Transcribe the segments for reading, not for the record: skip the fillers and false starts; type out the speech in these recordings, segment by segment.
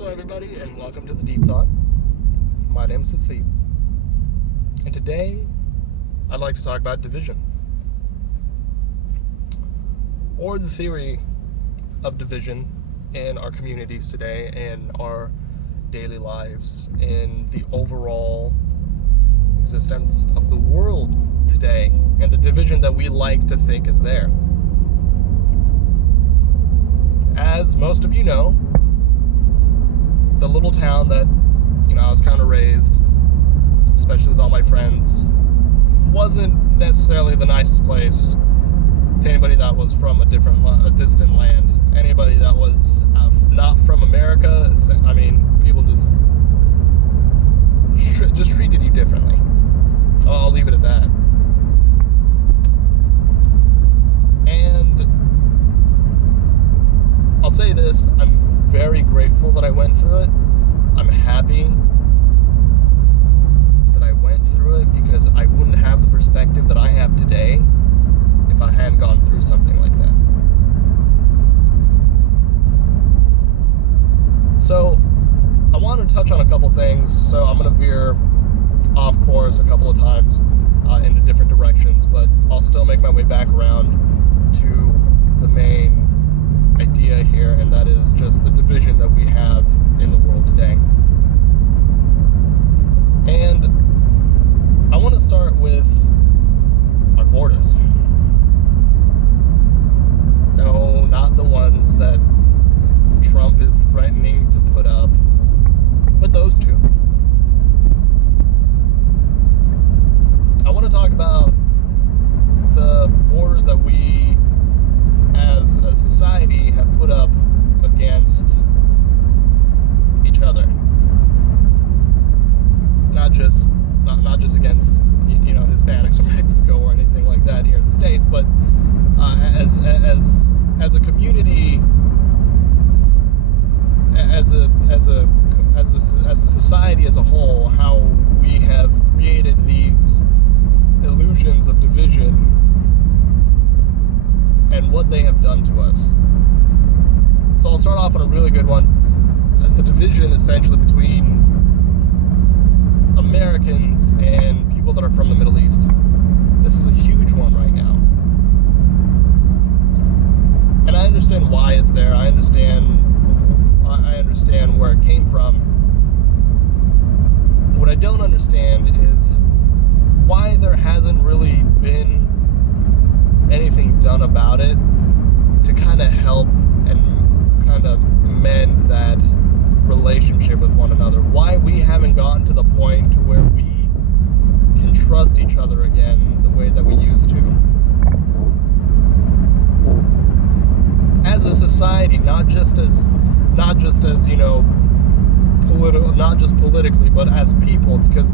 Hello everybody and welcome to The Deep Thought. My name is Haseeb, and today I'd like to talk about division, or the theory of division in our communities today, in our daily lives, in the overall existence of the world today, and the division that we like to think is there. As most of you know, the little town that, I was kind of raised, especially with all my friends, wasn't necessarily the nicest place to anybody that was from a distant land. Anybody that was not from America, people just treated you differently. I'll leave it at that. And I'll say this, I'm very grateful that I went through it. I'm happy that I went through it, because I wouldn't have the perspective that I have today if I hadn't gone through something like that. So I want to touch on a couple things, so I'm going to veer off course a couple of times into different directions, but I'll still make my way back around to the main idea here, and that is just the division that we have in the world today. And I want to start with our borders. No, not the ones that Trump is threatening to put up, but those two. I want to talk about the borders that we as a society have put up against each other. Not just against Hispanics from Mexico or anything like that here in the States, but as a community, as a society as a whole, how we have created these illusions of division and what they have done to us. So I'll start off on a really good one. The division essentially between Americans and people that are from the Middle East. This is a huge one right now. And I understand why it's there. I understand where it came from. What I don't understand is why there hasn't really been anything done about it to kind of help and kind of mend that relationship with one another. Why we haven't gotten to the point to where we can trust each other again the way that we used to. As a society, not just politically, but as people, because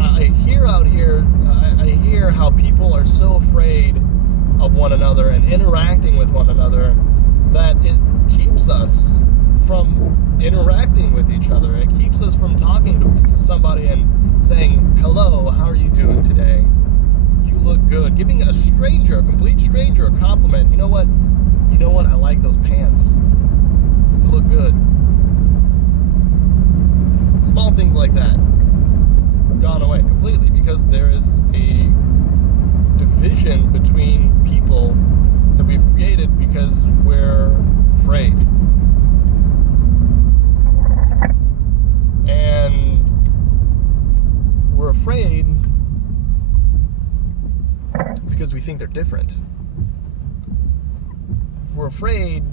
I hear how people are so afraid of one another and interacting with one another that it keeps us from interacting with each other. It keeps us from talking to somebody and saying, "Hello, how are you doing today? You look good." Giving a complete stranger, a compliment. You know what? I like those pants. They look good. Small things like that have gone away completely because there is a division between people that we've created because we're afraid. And we're afraid because we think they're different. We're afraid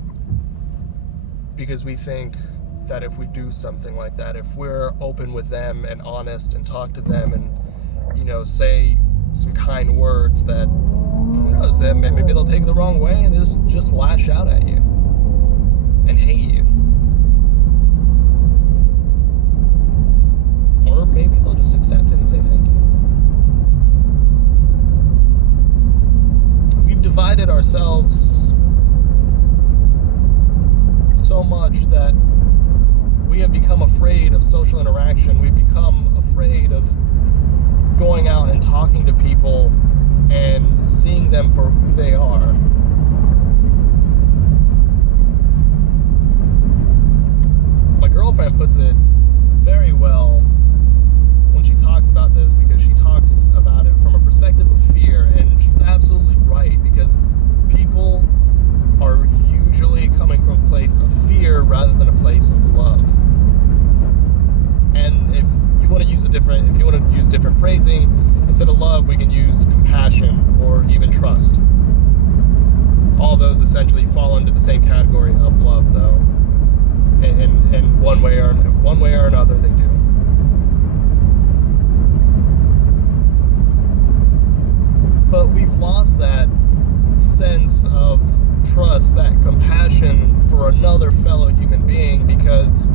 because we think that if we do something like that, if we're open with them and honest and talk to them and, say some kind words, that, who knows, that maybe they'll take it the wrong way and just lash out at you and hate you. Or maybe they'll just accept it and say thank you. We've divided ourselves so much that we have become afraid of social interaction. We've become afraid of going out and talking to people and seeing them for who they are. different, if you want to use different phrasing, instead of love, we can use compassion or even trust. All those essentially fall into the same category of love, though. And one way or another, they do. But we've lost that sense of trust, that compassion for another fellow human being because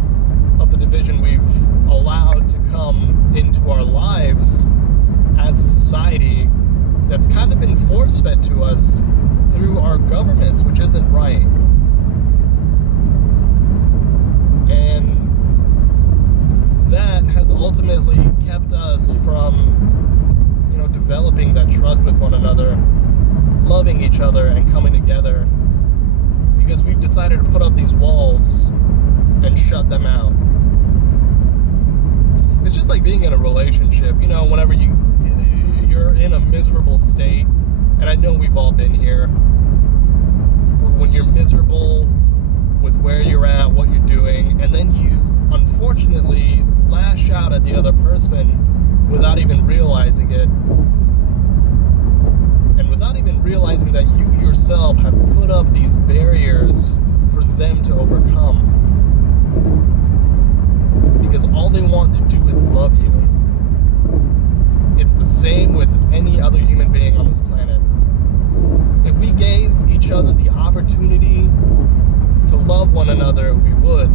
of the division we've allowed to come into our lives as a society that's kind of been force-fed to us through our governments, which isn't right. And that has ultimately kept us from, developing that trust with one another, loving each other, and coming together, because we've decided to put up these walls and shut them out. It's just like being in a relationship, whenever you're in a miserable state, and I know we've all been here, or when you're miserable with where you're at, what you're doing, and then you unfortunately lash out at the other person without even realizing it, and without even realizing that you yourself have put up these barriers for them to overcome, because all they want to do is love you. It's the same with any other human being on this planet. If we gave each other the opportunity to love one another, we would.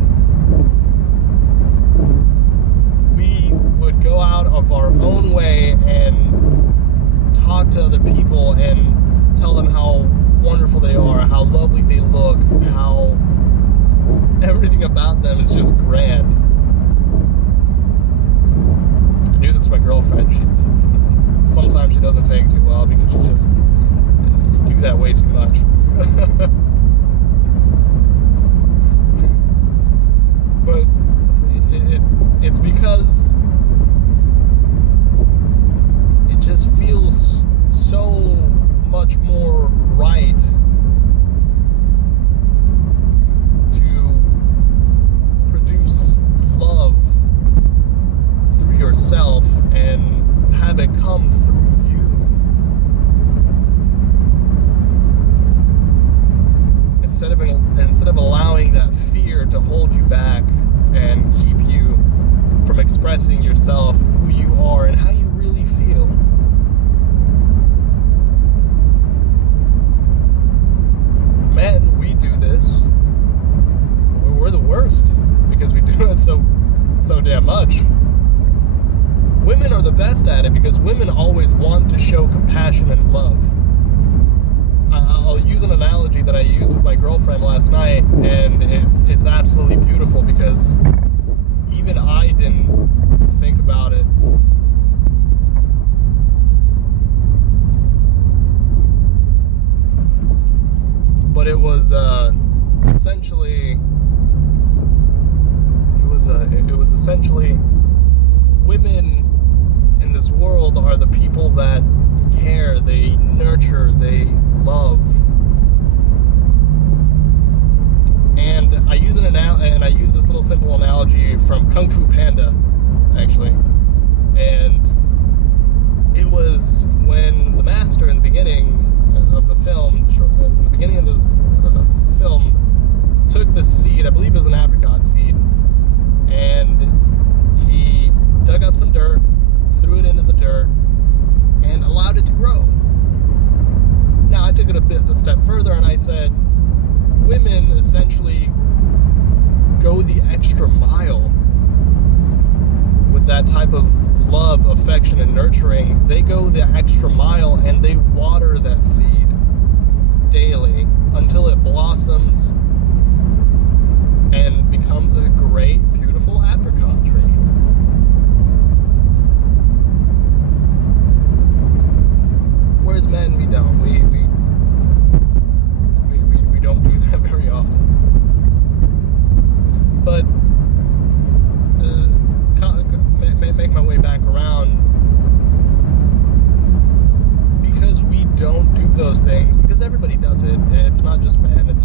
We would go out of our own way and talk to other people and tell them how wonderful they are, how lovely they look, how everything about them is just grand. I do this to my girlfriend. Sometimes she doesn't take it too well because she just do that way too much. But it's because it just feels so much more right to produce love through yourself and have it come through you, instead of allowing that fear to hold you back and keep you from expressing yourself, who you are, and how you really feel. Men, we do this. We're the worst because we do it so damn much. Women are the best at it because women always want to show compassion and love. I'll use an analogy that I used with my girlfriend last night, and it's absolutely beautiful because even I didn't think about it. But it was essentially women in this world are the people that care, they nurture, they love. And I use this little simple analogy from Kung Fu Panda, actually. And it was when the master in the beginning of the film, took the seed, I believe it was an apricot seed, and he dug up some dirt, threw it into the dirt, and allowed it to grow. Now, I took it a step further, and I said, women essentially go the extra mile with that type of love, affection, and nurturing. They go the extra mile, and they water that seed daily until it blossoms and becomes a great, beautiful apricot tree. Whereas men, we don't. We don't do that very often. But make my way back around, because we don't do those things, because everybody does it. It's not just men. It's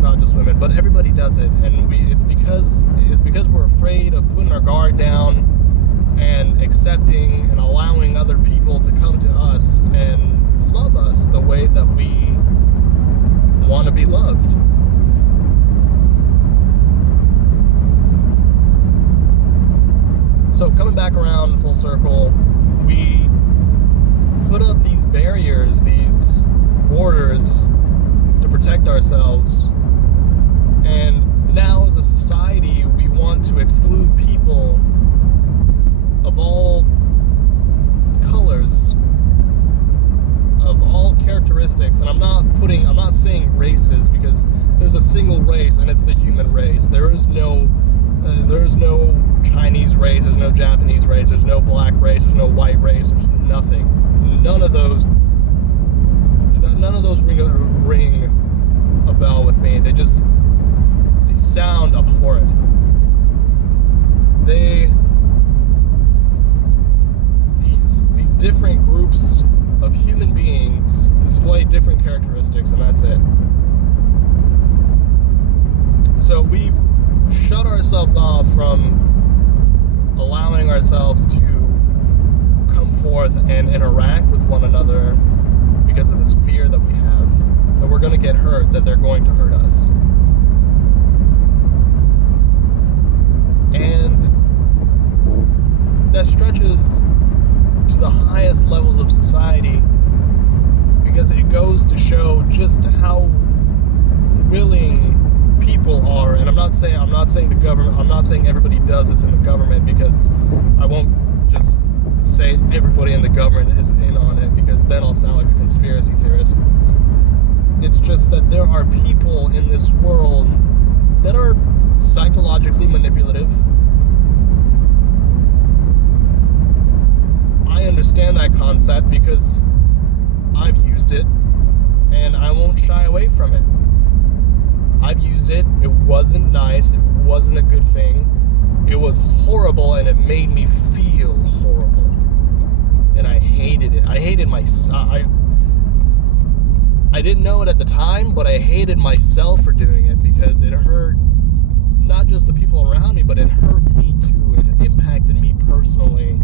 not just women, but everybody does it, and it's because we're afraid of putting our guard down and accepting and allowing other people to come to us and love us the way that we want to be loved. So coming back around full circle, we put up these barriers, these borders to protect ourselves. And now as a society, we want to exclude people of all colors, of all characteristics. And I'm not saying races, because there's a single race, and it's the human race. There's no Chinese race, there's no Japanese race, there's no black race, there's no white race, there's nothing. None of those ring a bell with me. They sound abhorrent. These different groups of human beings display different characteristics, and that's it. So we've shut ourselves off from allowing ourselves to come forth and interact with one another because of this fear that we have, that we're going to get hurt, that they're going to hurt us. And that stretches to the highest levels of society, because it goes to show just how willing people are. And I'm not saying the government, I'm not saying everybody does this in the government, because I won't just say everybody in the government is in on it, because then I'll sound like a conspiracy theorist. It's just that there are people in this world that are psychologically manipulative. I understand that concept because I've used it, and I won't shy away from it. I've used it. It wasn't nice. It wasn't a good thing. It was horrible, and it made me feel horrible. And I hated it. I hated myself. I didn't know it at the time, but I hated myself for doing it, because it hurt not just the people around me, but it hurt me too. It impacted me personally.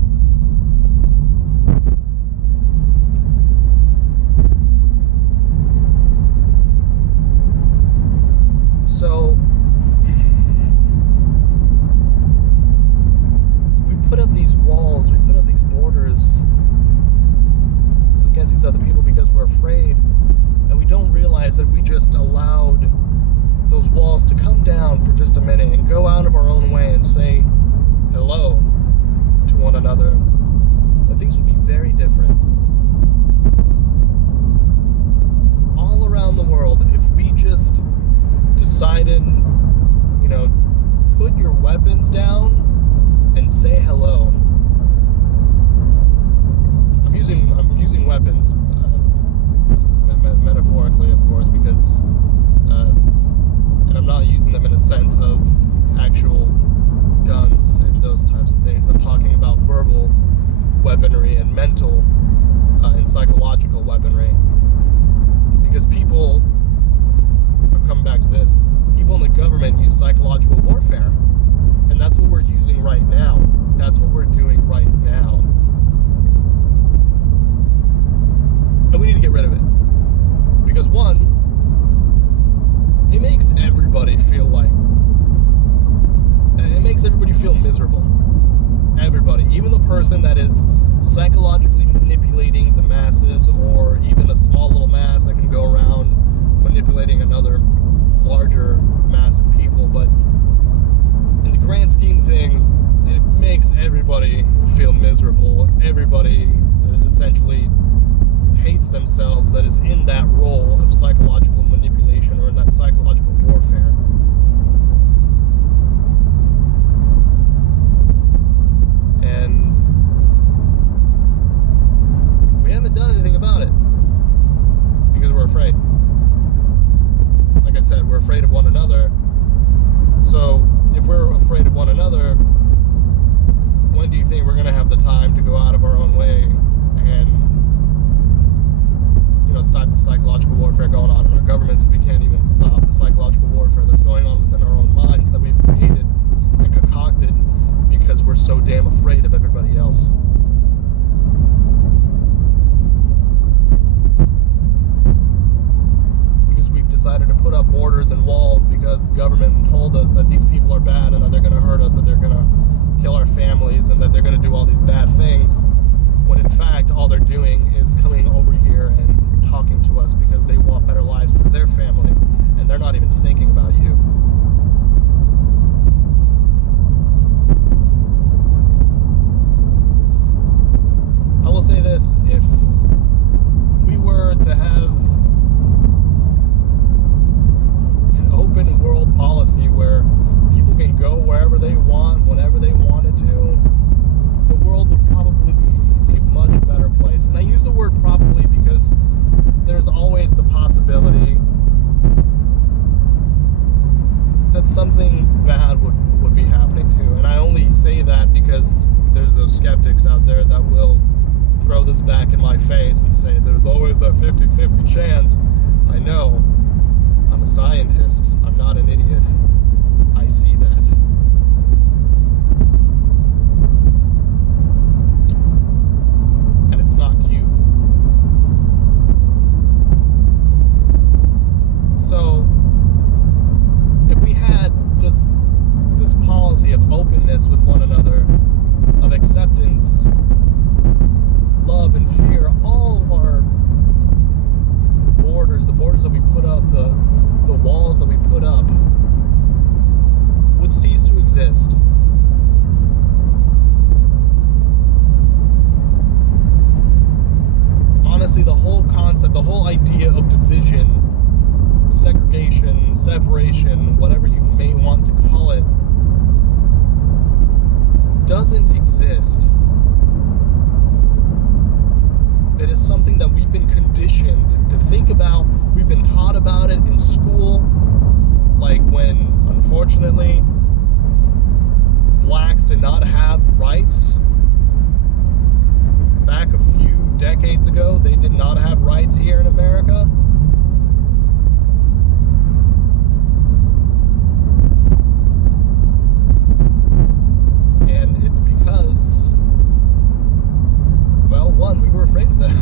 So we put up these walls, we put up these borders against these other people because we're afraid, and we don't realize that if we just allowed those walls to come down for just a minute and go out of our own way and say hello to one another, that things would be very different. All around the world, if we just decided, put your weapons down and say hello. I'm using weapons metaphorically, of course, because and I'm not using them in a sense of actual guns and those types of things. I'm talking about verbal weaponry and mental and psychological weaponry, because people, I'm coming back to this, people in the government use psychological warfare, and that's what we're using right now. That's what we're doing right now, and we need to get rid of it, because one, it makes everybody feel miserable. Everybody, even the person that is psychologically manipulating the masses, or even a small little mass that can go around manipulating another larger mass of people. But in the grand scheme of things, it makes everybody feel miserable. Everybody essentially hates themselves that is in that role of psychological manipulation, or in that psychological warfare. And we haven't done anything about it because we're afraid. Like I said, we're afraid of one another. So if we're afraid of one another, when do you think we're going to have the time to go out of our own way and stop the psychological warfare going on in our governments, if we can't even stop the psychological warfare that's going on within our so damn afraid of everybody else. Because we've decided to put up borders and walls because the government told us that these people are bad and that they're going to hurt us, that they're going to kill our families, and that they're going to do all these bad things, when in fact all they're doing is coming over here and talking to us because they want better lives for their family, and they're not even thinking about you. I will say this, if we were to have an open world policy where people can go wherever they want, whenever they wanted to, the world would probably be a much better place. And I use the word probably because there's always the possibility that something bad would be happening too. And I only say that because there's those skeptics out there that will throw this back in my face and say there's always a 50-50 chance. I know. I'm a scientist. I'm not an idiot. I see that. And it's not cute. So, if we had just this policy of openness with one another, of acceptance, love and fear, all of our borders, the borders that we put up, the walls that we put up, would cease to exist. Honestly, the whole concept, the whole idea of division, segregation, separation, whatever you may want to call it, doesn't exist. It is something that we've been conditioned to think about. We've been taught about it in school, like when, unfortunately, blacks did not have rights. Back a few decades ago, they did not have rights here in America. And it's because, well, one, we were afraid of them.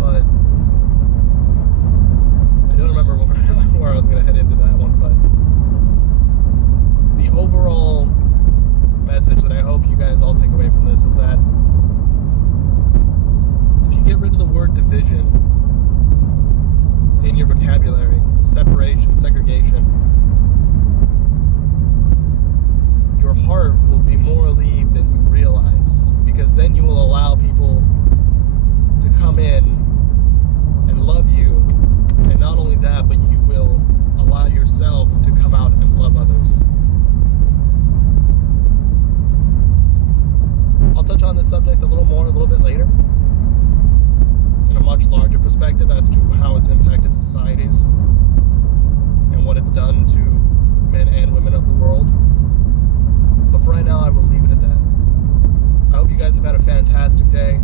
But I don't remember where I was going to head into that one, but the overall message that I hope you guys all take away from this is that if you get rid of the word division in your vocabulary, separation, segregation, your heart will be more relieved than you realize, because then you will allow people to come in and love you, and not only that, but you will allow yourself to come out and love others. I'll touch on this subject a little bit later, in a much larger perspective as to how it's impacted societies and what it's done to men and women of the world. But for right now, I will leave it at that. I hope you guys have had a fantastic day.